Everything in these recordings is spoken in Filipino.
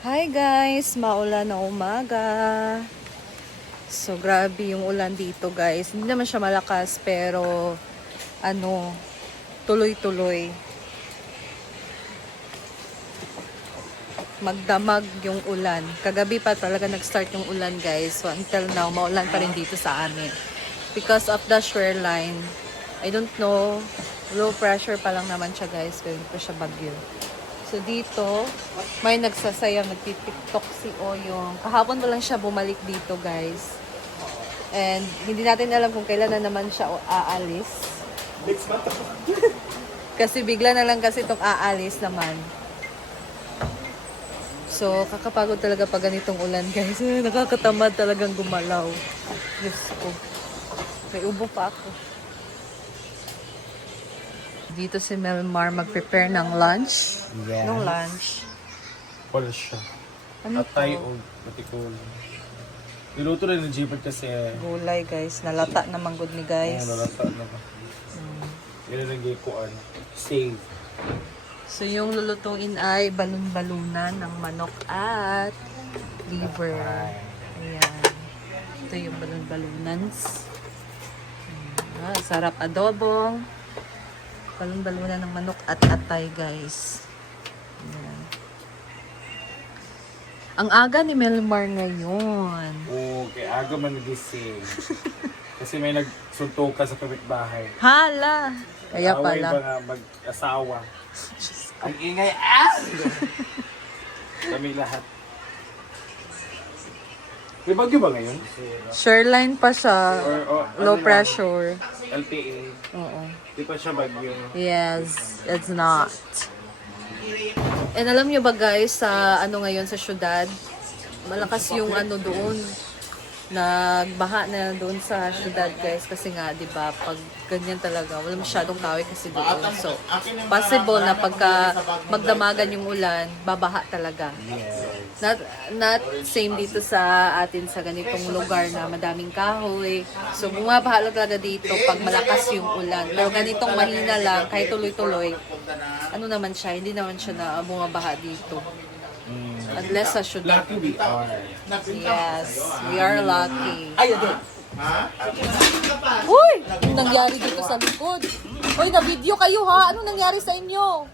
Hi guys, maulan na umaga. So grabe yung ulan dito guys. Hindi naman siya malakas pero tuloy-tuloy. Magdamag yung ulan. Kagabi pa talaga nag-start yung ulan guys. So until now, maulan pa rin dito sa amin. Because of the shoreline. I don't know. Low pressure pa lang naman siya guys. Pero hindi pa siya bagyo. So dito, may nagsasayaw, nagtitiktok si Oyong. Kahapon pa lang siya bumalik dito guys. And hindi natin alam kung kailan na naman siya aalis. Kasi bigla na lang kasi itong aalis naman. So kakapagod talaga pag ganitong ulan guys. Nakakatamad talagang gumalaw. Diyos ko. May ubo pa ako. Dito si Melmar mag-prepare ng lunch. Yes. Nung lunch. Wala siya. Ano Atay to? o matikol. Niluto rin ng Jeepard kasi. Gulay guys. Nalata naman good ni guys. Nalata na ba? Yun ang gikuan. Save. So yung lulutuin ay balon-balunan ng manok at liver. Ayan. Ito yung balon-balunans. Sarap adobong. Balon-balunan ng manok at atay guys. Ayan. Ang aga ni Melmar ngayon. Okay, aga man nagising. Kasi may nagsuntukan sa kapitbahay. Hala! Kaya Away pala. ba nga mag-asawa? Ang ingay Kami lahat. May bagyo ba ngayon? Shoreline pa siya. Or Low ano lang, pressure. LPA. Oo. Di pa siya bagyo. Yes, it's not. And alam nyo ba guys, sa ngayon sa syudad, malakas yung doon. Nagbaha na doon sa syudad guys kasi nga 'di ba pag ganyan talaga wala masyadong kahoy kasi doon. So possible na pagka magdamagan yung ulan, babaha talaga. Not same dito sa atin sa ganitong lugar na madaming kahoy. So bumabaha lang talaga dito pag malakas yung ulan. Pero ganitong mahina lang kahit tuloy-tuloy. Naman siya, hindi naman siya na bumabaha dito. Unless sa syudad. Lucky we are. Yes, we are lucky. Ay, ito. Uy! Anong nangyari dito sa likod? Uy, na-video kayo ha? Anong nangyari sa inyo?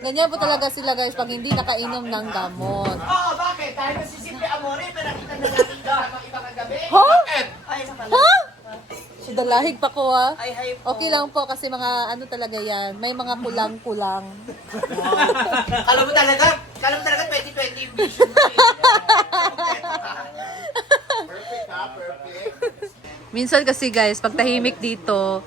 Ganyan po talaga sila guys pag hindi nakainom ng gamot. Oo, bakit? Dahil nasisipin Amore, pero nakita na natin lahat ng iba kagabi. Ha? Ay, sa pala. Ha? So, dalahig pa ko ha? Ay, hay po. Okay lang po kasi mga talaga yan. May mga kulang-kulang. Alam mo talaga 2020 yung vision mo eh. Perfect ha, perfect. Minsan kasi guys, pag tahimik dito,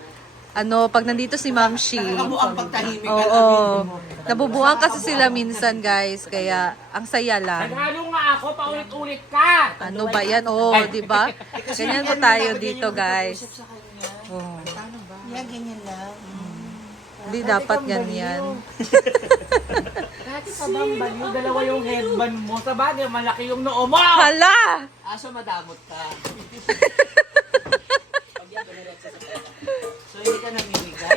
pag nandito si Ma'am Shi, Nakabuang pagtahimik. oo, nabubuang kasi sila minsan guys, kaya ang saya lang. Naghalo nga ako, paulit-ulit ka! Ano ba yan? Oo, di ba? Ganyan po tayo dito guys. Oo. Yan, ganyan lang. Hindi dapat ganyan. Dati pa bang baliw? Dalawa yung headband mo. Sa bagay, malaki yung noo mo! Hala! Aso madamot ka. So, hindi ka namimigay.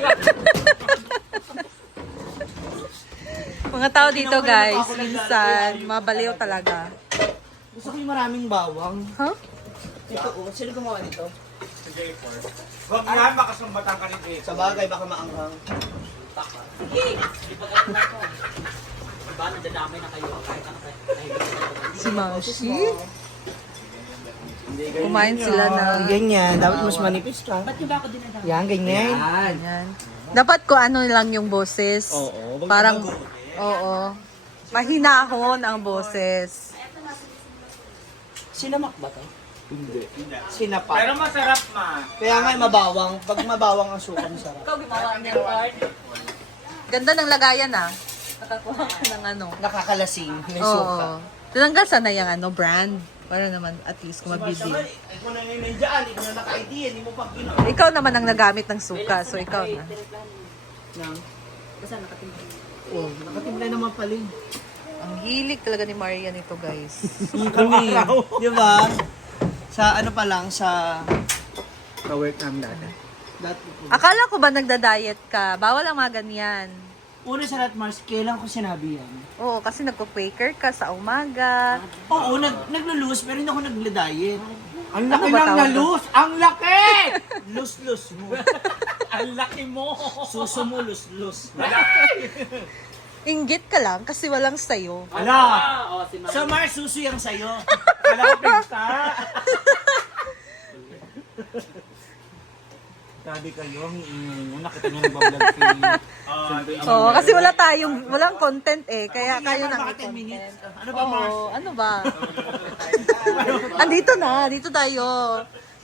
Mga tao dito guys, minsan, mabaliw talaga. Gusto ko yung maraming bawang. Huh? Ito, sino gumawa nito? Huwag yan, baka sumbatan ka ni Jay. Sa bagay, baka maanghang. Si Ma'am Shi. Kumain sila na. Ganyan, dapat mas manipis ka. Ba't ba ako dinadama? Yan, ganyan. Ganyan. Dapat ko lang yung boses. Oo, Parang, oo. Mahinahon ang boses. Sinamak ba to? Hindi. Sinapak. Pero masarap ma. Kaya nga mabawang. Pag mabawang ang suka, masarap. Ikaw gumawa niya, Lord. Ganda ng lagayan ah. Nakakuha ka ng Nakakalasing. May suka. Oo. Tinanggal sana yung brand. Para naman at least kung mabili. Ikaw na ngayon nandiyan. Ikaw na naka-idea. Hindi mo pag ginawa. Ikaw naman ang nagamit ng suka. So ikaw na. Oh, nakatimpla naman pala. Ang hilig talaga ni Maria nito guys. Kami. Di ba? Sa ano pa lang, sa... Ka-work namin dati. Dati. Akala ko ba nagda-diet ka? Bawal ang mga ganyan. Una sa lahat, Mars, kailan ko sinabi yan? Oo, kasi nagko-quaker ka sa umaga. Oo, naglo-lose pero hindi ako nagla-diet. Ang Ano laki ba ng tawag nalus! Ang laki! Lose-lose mo. Ang laki mo! Suso mo, lose-lose. Inggit ka lang kasi walang sayo. Ala! So, Mars, suso yung sa'yo. Kala ko pinta! Sabi kayo, nakita niyo nagbablog si... Oo, kasi walang content eh. Kaya kayo nang Baka 10 minutes. i-content. Ano ba, Mars? Oo, ano ba? Dito tayo.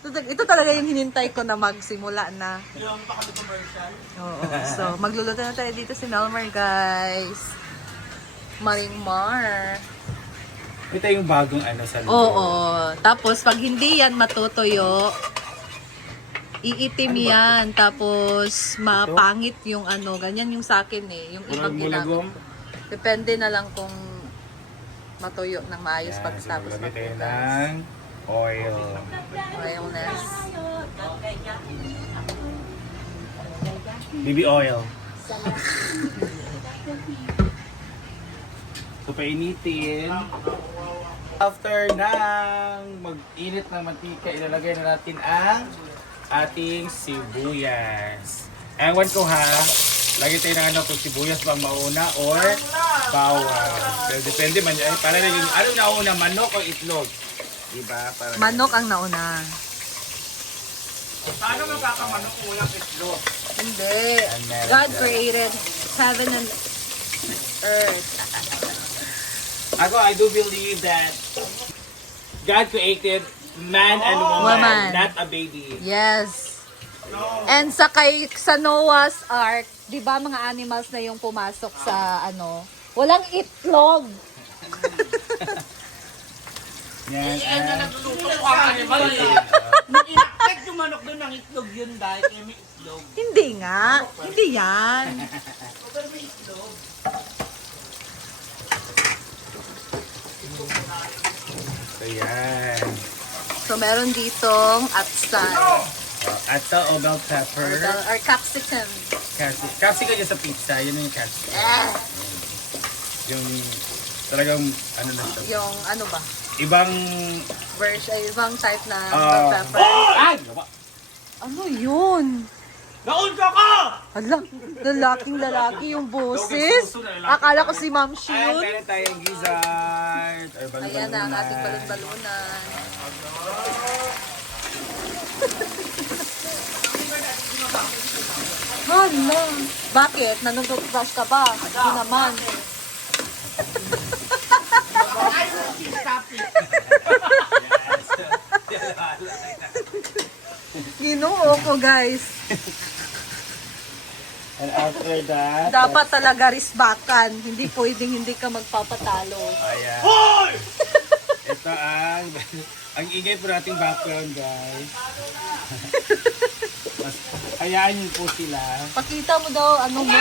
Ito talaga yung hinintay ko na magsimula na. Yung commercial. Oo, so magluluto na tayo dito si Melmar, guys. Maringmar. Ito yung bagong ano sa luto. Oo, tapos pag hindi yan matutuyo, iitim yan. Tapos mapangit yung ano, ganyan yung sa akin eh. Yung ibang Bulagum. ginamit. Depende na lang kung matuyo ng maayos pagkatapos Lagay tayo maghugas. ng oil. Mayonnaise. Baby oil. So, painitin. After ng mag-init ng mantika, ilalagay na natin ang ating sibuyas. Ewan ko ha, lagay tayo ng ano kung sibuyas bang mauna or bawang. Pero depende man yan. Para na yung, ano nauna, manok o itlog? Diba? Para Manok ang nauna. Paano magkakamanok ulang itlog? Hindi. And meron God dyan. created heaven and earth. Ako, I do believe that God created man and woman, Woman. not a baby. Yes. And sa Noah's Ark, 'di ba mga animals na yung pumasok sa ano, walang itlog. Yan. Nagluluto ko ang animal eh. Nung inaktek yung manok doon ng itlog yun dahil may itlog. Hindi nga. Hindi yan. Pero may itlog. So, yan. So meron ditong atsal At sa o bell pepper. or capsicum. Capsicum dyan sa pizza. Yun yung capsicum. Yung talagang ano na siya. Yung ano ba? Ibang... Ibang type na Ah. bell pepper. Ay! Gawa. Ano yun? Naunsa ka! Hala, lalaki yung boses. Akala ko si Ma'am Shi Ayan, yun. meron tayong gizzard. Ay, Ayan na ang ating balon-balunan. Hala, bakit? Nanututbrush ka ba? Hindi naman. Ginoo ko, guys. And after that... Dapat talaga risbakan. Hindi pwedeng hindi ka magpapatalo. Ayan. Ito ang... Ang ingay po nating background, guys. Hayaan niyo po sila. Pakita mo daw ano mo.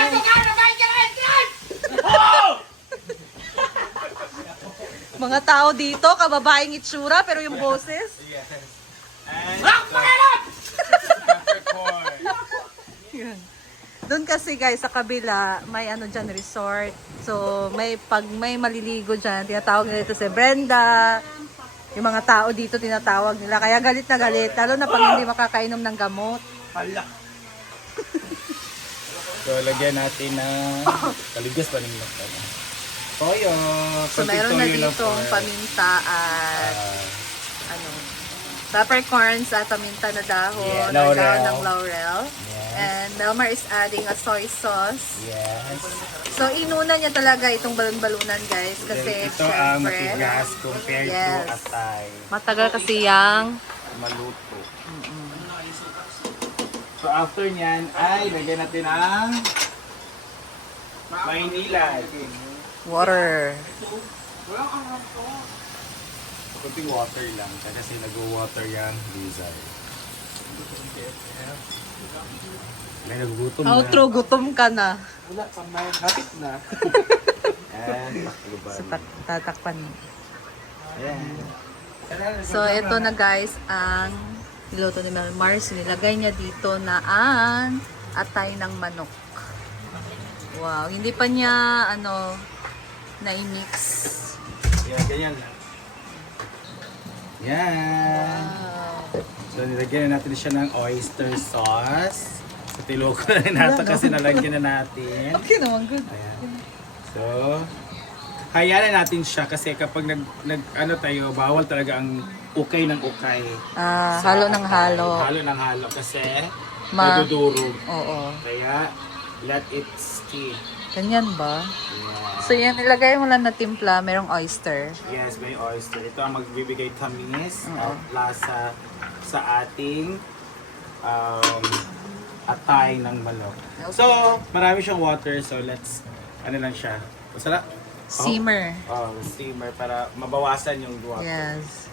Mga tao dito, kababaeng itsura, pero yung boses. And peppercorn. Yun. Doon kasi guys, sa kabila, may ano dyan, resort. So, pag may maliligo dyan, tinatawag nila ito si Brenda. Yung mga tao dito, tinatawag nila. Kaya galit na galit, lalo na pag hindi makakainom ng gamot. Hala. So, lagyan natin ng... Kaligas pa naman natin. Toyo. So, meron na dito ang paminta at ano, peppercorns at paminta na dahon, Yeah, or laurel. dahon ng laurel. Yes. And Melmar is adding a soy sauce. Yes. So, inuna niya talaga itong balon-balunan, guys. Kasi, Ito ang syempre, matigas compared Yes. to atay. matagal kasi yang Maluto. So after nyan ay lagyan natin ang Maynila. water. Kunting water lang kasi nag-water yung gizzard. May nagugutom na. Outro, gutom ka na. Wala, pamay. Kapit na. And So, tatakpan mo. Ayan. So, ito na guys ang niluto ni Melmar. So, nilagay niya dito na ang atay ng manok. Wow, hindi pa niya na-mix. Yan, ganyan lang. Yan. Wow. So, nilagyan na natin siya ng oyster sauce. So, tiloko na rin natin kasi nalagyan na natin. Okay naman, good. Ayan. So, hayaan na natin siya kasi kapag ano tayo, bawal talaga ang ukay ng ukay. Halo ng halo. Halo ng halo kasi Madudurog. madudurog. Oo. Kaya, let it steam. Ganyan ba? Yeah. So yan, ilagay mo lang na timpla, merong oyster. Yes, may oyster. Ito ang magbibigay tamis Oo. at lasa sa ating atay ng manok. So, marami siyang water. So, let's, ano lang siya. Masarap. Simmer. Steamer para mabawasan yung water. Yes.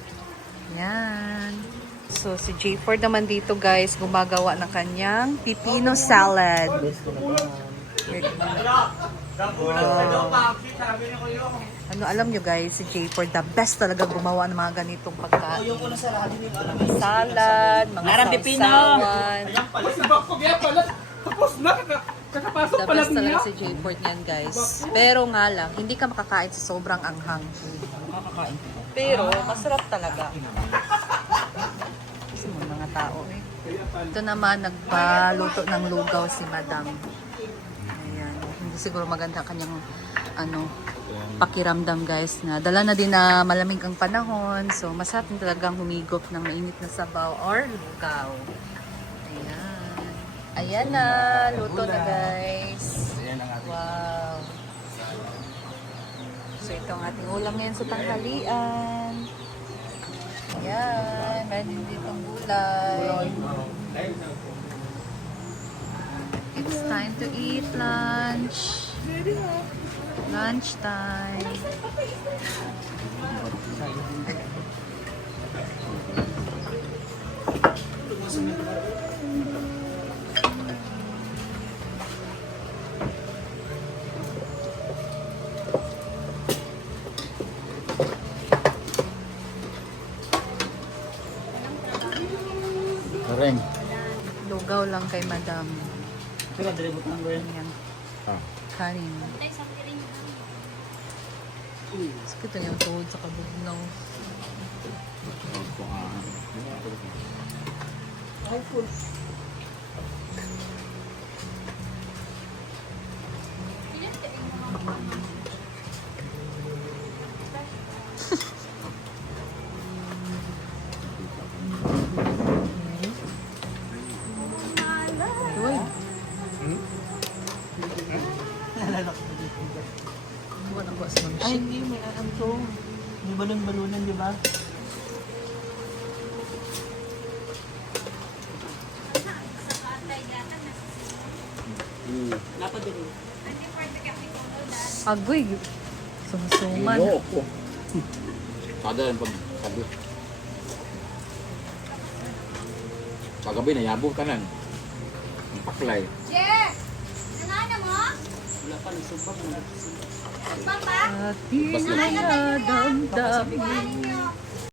Yan. So, si J4 naman dito, guys, gumagawa ng kanyang pipino salad. Ano, alam nyo guys, si J4 the best talaga gumawa ng mga ganitong pagkain. Salad, mga sausawan. Tapos na, kakapasok The best talaga si J4 niyan, guys. Pero nga lang, hindi ka makakain sa sobrang anghang. Pero, masarap talaga. Kasi mga tao eh. Ito naman, nagpaluto ng lugaw si Madam. Ayan. Hindi siguro maganda kanyang pakiramdam guys na dala na din na malamig ang panahon. So, masarap din talagang humigop ng mainit na sabaw or lugaw. Ayan. Ayan na. Luto na guys. Ayan ang ating Wow. So, ito ang ating ulam ngayon sa tanghalian. Ayan. Meron din ditong gulay. It's time to eat lunch. Lunch time. Kareng. Lugaw lang kay Madam. Ayan. Ah. Kanin. Sakit na yung tuhod sa kabugnaw. Uy. Buwan ako sa mga Ay, shit. hindi. May to. May balon-balunan, di ba? Dapat din. Agoy. Sumsuman. Ayoko. Kada lang pag sabi. Kagabi nayabong ka nan. Ang paklay. Wala pa, nagsubak na. Ating mga damdamin.